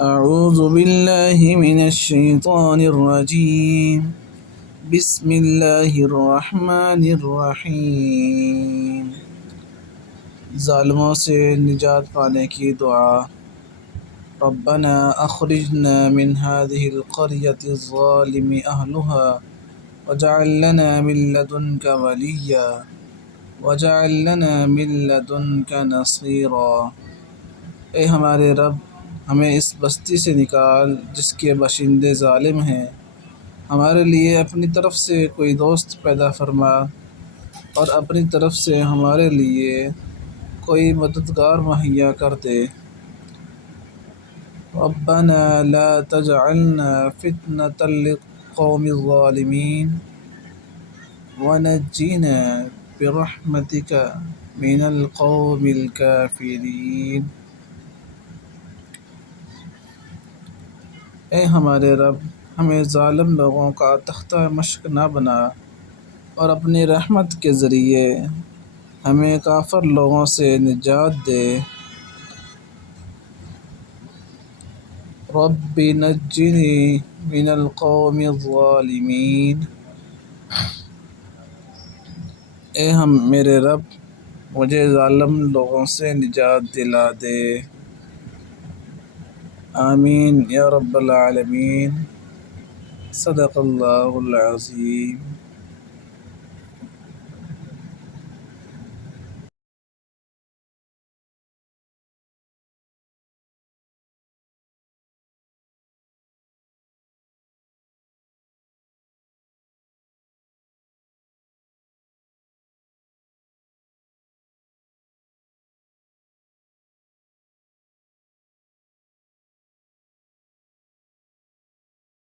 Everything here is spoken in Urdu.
أعوذ بالله من الشيطان الرجيم بسم الله الرحمن الرحیم۔ ظالموں سے نجات پانے کی دعا۔ ربنا اخرجنا من هذه القرية الظالم أهلها واجعل لنا من لدنك وليا واجعل لنا من لدنك نصيرا۔ اے ہمارے رب، ہمیں اس بستی سے نکال جس کے باشندے ظالم ہیں، ہمارے لیے اپنی طرف سے کوئی دوست پیدا فرما اور اپنی طرف سے ہمارے لیے کوئی مددگار مہیا کر دے۔ ربنا لا تجعلنا فتنة للقوم الظالمين ونجنا برحمتك من القوم الكافرين۔ اے ہمارے رب، ہمیں ظالم لوگوں کا تختہ مشق نہ بنا اور اپنی رحمت کے ذریعے ہمیں کافر لوگوں سے نجات دے۔ رب نجنی من القوم الظالمین۔ اے میرے رب، مجھے ظالم لوگوں سے نجات دلا دے۔ آمین یا رب العالمین۔ صدق اللہ العظیم۔